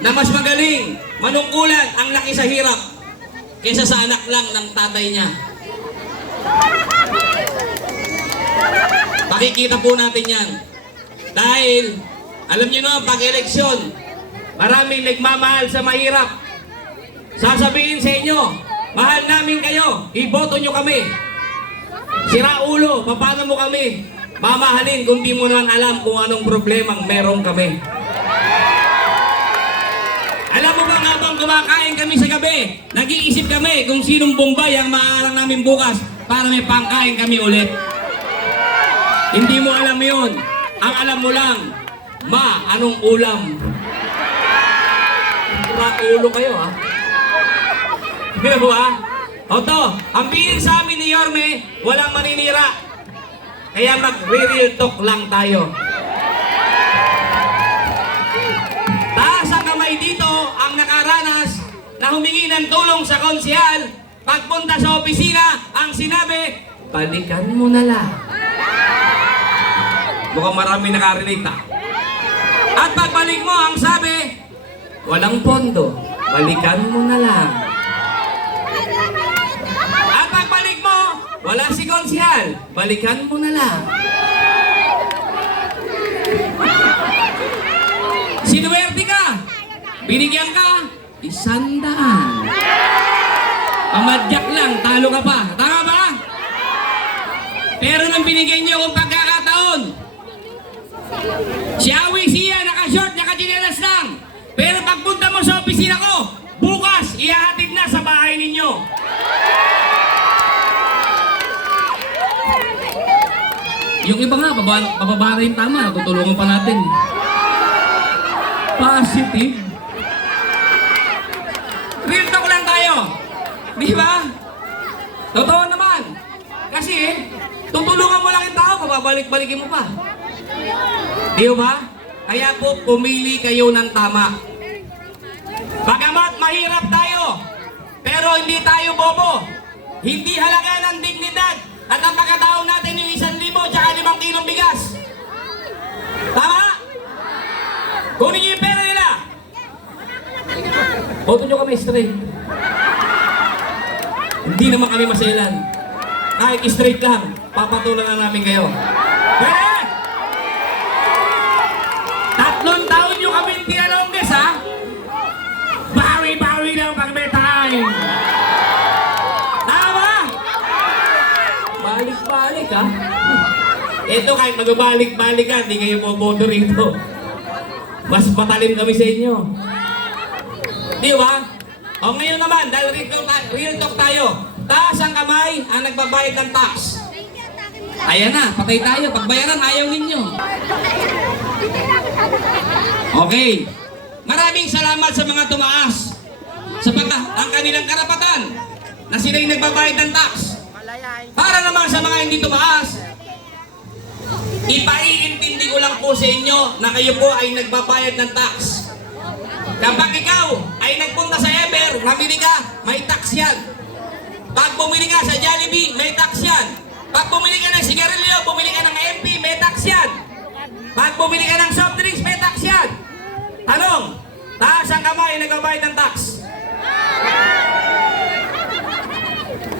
na mas magaling, manungkulan ang laki sa hirap kaysa sa anak lang ng tatay niya. Pakikita po natin yan. Dahil, alam niyo na, pag eleksyon, maraming nagmamahal sa mahirap. Sasabihin sa inyo, mahal namin kayo, iboto nyo kami. Sira ulo, paano mo kami mamahalin kung di mo naman alam kung anong problemang meron kami. Alam mo ba nga bang kumakain kami sa gabi, nag-iisip kami kung sinong bombay ang maaalang namin bukas para may pangkain kami ulit. Hindi mo alam yon. Ang alam mo lang, ma, anong ulam? Ulo kayo ha. Di ba? O to, ang bilin sa amin ni Yorme, walang maninira. Kaya mag-real talk lang tayo. Nakaranas na humingi ng tulong sa konsihal. Pagpunta sa opisina, ang sinabi, balikan mo na lang. Mukhang marami ah. At pagbalik mo, ang sabi, walang pondo, balikan mo na lang. At pagbalik mo, wala si konsihal, balikan mo na lang. Sinuwerte ka, binigyan ka, isandaan. Pamadyak lang, talo ka pa. Tama ba? Pero nang binigyan niyo akong pagkakataon, si Awi siya, naka-short, naka-chinelas lang. Pero pagpunta mo sa opisina ko, bukas, ihahatid na sa bahay ninyo. Yung iba nga, bababa, bababa na yung tama, tutulungan pa natin. Positive. Real talk lang tayo. Di ba? Totoo naman. Kasi, tutulungan mo lang yung tao, babalik-balikin mo pa. Di ba? Kaya po, pumili kayo ng tama. Bagamat mahirap tayo, pero hindi tayo bobo. Hindi halaga ng dignidad at ang pagkatao natin yung isang libo tsaka limang kilong bigas. Tama? Kunin niyo yung pera nila. Boto niyo kami straight. Hindi naman kami maselan. Kahit straight lang, papatulan na namin kayo. Pwede! Tatlong taon nyo kami tinalongges, ha? Bawi-bawi lang pag may time. Tama? Balik-balik, ha? Ito kahit magbabalik-balik ka, hindi kayo boboto rito. Mas matalim kami sa inyo. Di ba? O ngayon naman, dahil real talk, tayo, real talk tayo, taas ang kamay ang nagbabayad ng tax. Ayan na, patay tayo. Pagbayaran, ayaw ninyo. Okay. Maraming salamat sa mga tumaas sa pag ang kanilang karapatan na sila'y nagbabayad ng tax. Para naman sa mga hindi tumaas, ipaiintindi ko lang po sa inyo na kayo po ay nagbabayad ng tax. Kapag ikaw ay nagpunta sa Ever, namili ka, may tax yan. Pag bumili ka sa Jollibee, may tax yan. Pag bumili ka ng sigarilyo, bumili ka ng MP, may tax yan. Pag bumili ka ng soft drinks, may tax yan. Tanong, taas ang kamay nagbabayad ng tax?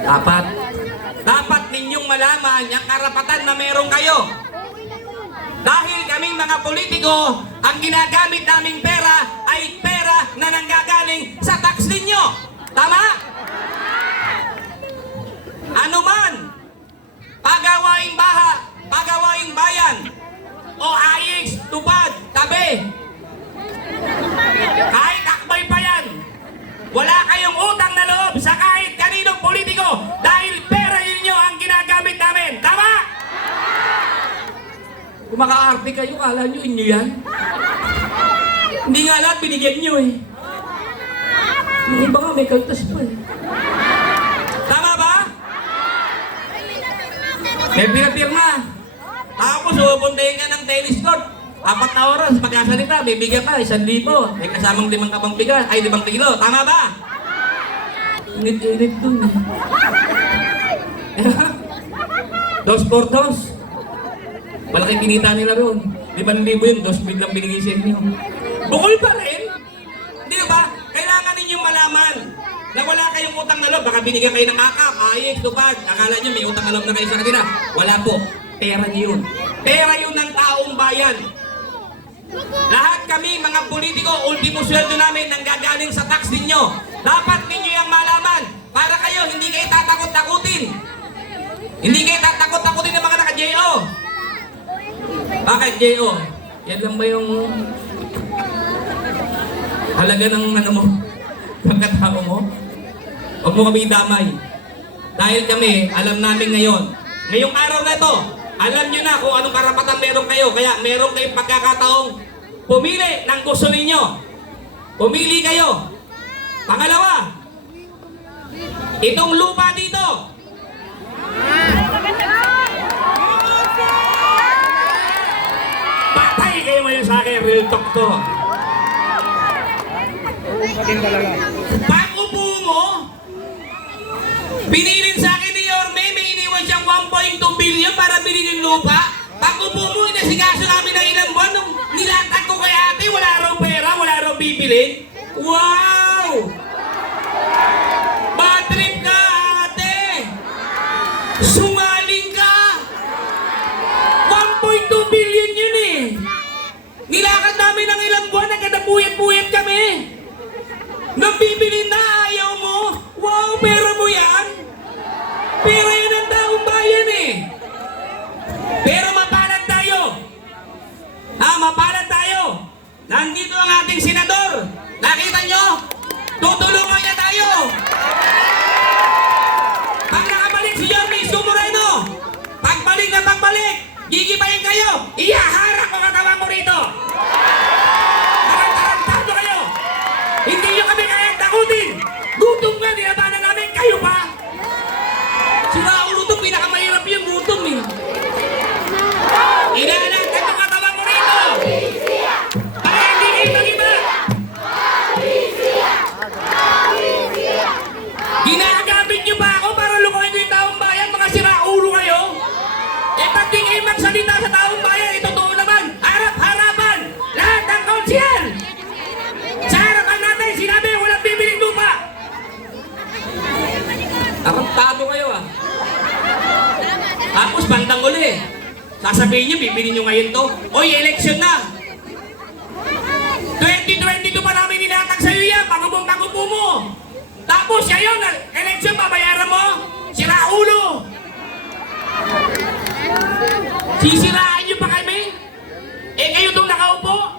Dapat. Dapat ninyong malaman yung karapatan na meron kayo. Dahil kaming mga politiko, ang ginagamit naming pera na nanggagaling sa tax ninyo. Tama? Ano man, pagawaing baha, pagawaing bayan, o ayos, tupad, tabi. Kahit akbay pa yan, wala kayong utang na loob sa kahit kaninong politiko dahil pera ninyo ang ginagamit namin. Tama? Kung maka-arte kayo, kala nyo inyo yan? Hindi nga lahat binigyan nyo eh. Yung iba nga may kaltas pa eh. Tama ba? May pinapirma. Tapos pupuntahin ka ng tennis court. Apat na oras, pagkasalita, bibigyan ka, isang libo. May kasamang limang kabang bigas, ay limang kilo. Tama ba? Init-init dun eh. dos por dos. Malaki kinita nila roon. Limang libo yun, dos mil lang binigay sa inyo. Bukol pa rin. Di ba? Kailangan ninyong malaman na wala kayong utang na loob. Baka binigyan kayo ng akap, ayik, tupad. Akala nyo may utang na loob na kayo sa kanila. Wala po. Pera niyo yun. Pera yun ng taong bayan. Lahat kami, mga politiko, ultimo sweldo namin nang gagaling sa tax ninyo. Dapat ninyo yung malaman para kayo hindi kayo tatakot-takutin. Hindi kayo tatakot-takutin ng mga naka-JO. Bakit JO? Yan lang ba yung halaga ng ano mo? Pagkatao mo? Huwag mo kami damay. Dahil kami, alam namin ngayon, ngayong araw na to, alam nyo na kung anong karapatan meron kayo. Kaya meron kayong pagkakataong pumili ng gusto ninyo. Pumili kayo. Pangalawa, itong lupa dito, patay kayo ngayon sa akin, real talk to. Pag upo mo, Pinilin sa akin ni Yorme, may iniwan siyang 1.2 billion para bilhin yung lupa. Pag upo mo, inasikaso namin ng ilang buwan. Nung nilatag ko kay ate, wala raw pera, wala raw bibilin. Wow! Bad trip ka, ate! Sungaling ka! 1.2 billion yun eh! Nilakad namin ng ilang buwan, nagkadabuyat-buyat kami! Bibili na ayaw mo, wow, pera mo yan! Pera yun ang taong bayan eh! Pero mapalad tayo! Ha, mapalad tayo! Nandito ang ating senador! Nakita nyo? Tutulungan niya tayo! Pag nakabalik si Yorme Sumoreno, pagbalik na pagbalik, gigibayin kayo! Iyaharap ang katawan mo rito! Takutin! Gutom nga, nilabanan namin, kayo pa! Tarantado kayo ah. Tapos bandang uli. Sasabihin niyo, bibili niyo ngayon to. Oy, election na! 2022 pa namin nilatag sa'yo yan, pagubong pagubo mo! Tapos ngayon, election, babayaran mo? Sira ulo! Sisiraan niyo pa kami? Eh kayo itong nakaupo?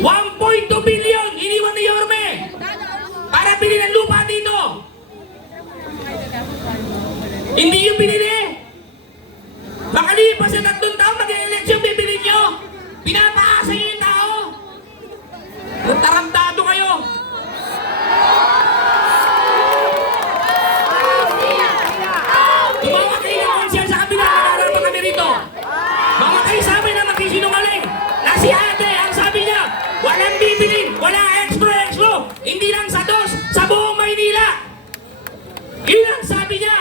1.2 billion iniwan ni Yorme para bilhin ng lupa dito. Hindi yung binili. Makalipas sa tatlong taon, mag-election, bibili nyo. Pinapaasa nyo yung tao. Tarantado kayo. Tumawa kayo ng konsyel sa kabila, nagarapan kami rito. Mga kayo sa amin na makisinungaling. Na si ate, ang sabi niya, walang bibilin, walang extra-extra. Hindi lang sa dos, sa buong Maynila. Yun ang sabi niya.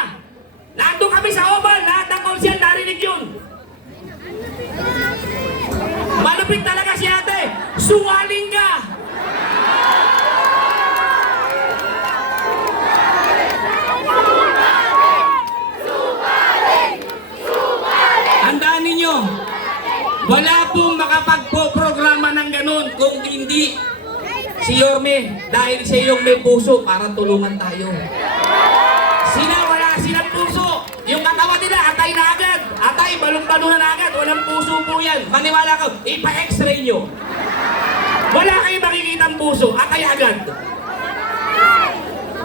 Nandun kami sa Oval, lahat ng konsyel narinig yun. Malupit talaga si ate. Suwaling ka. Tandaan ninyo, wala pong makapagpo-programa ng ganun kung hindi si Yorme dahil sa iyong may puso para tulungan tayo. Sila wala silang puso. Yung katawan nila, atay na agad. Atay, balong-balong na agad. Walang puso po yan. Maniwala ka, ipa-x-ray nyo. Wala kayo makikita ang puso. Atay agad.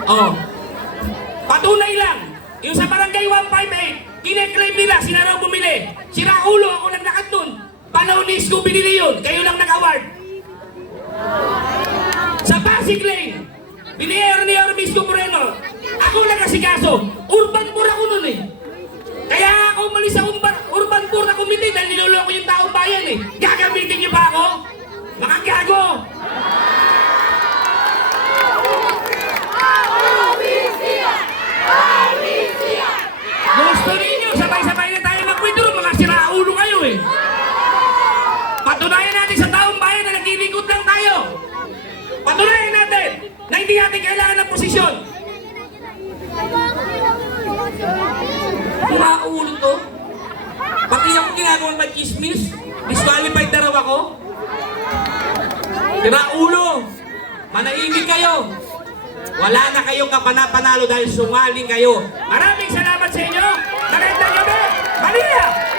Oh. Patunay lang. Yung sa barangay 158, kineklaim nila, sila raw bumili. Sira ulo, ako naglakad nun. Panonis ko binili yun. Kayo lang nag-award. Sa Pasig Lane, biniyero ni Ormisco Moreno. Ako nag-asikaso. Urban poor ako nun eh. Kaya ako umalis sa urban, committee dahil niloloko yung taong bayan eh. Gagamitin niyo ba ako? Mga gago! English? Disqualified na raw ako? Diba, ulo? Manahimik kayo. Wala na kayong kapanapanalo dahil sumaling kayo. Maraming salamat sa inyo. Magandang gabi. Maria!